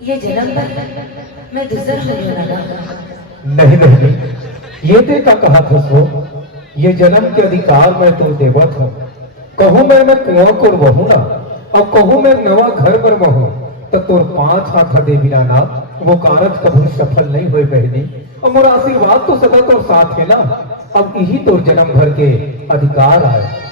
ये जन्म मैं दूसर होने लगा। नहीं नहीं, ये ते का कहा खुशबू, ये जन्म के अधिकार मैं तो देवत हूँ। कहूँ मैं कुआं को बहू ना, और कहूँ मैं नवा घर पर बहू, तो तोर 5 हाथ दे बिना ना वो कारज कभी सफल नहीं हुए बहनी। और मोरा आशीर्वाद तो सदा तोर साथ है ना। अब यही तोर जन्म भर के अधिकार आए।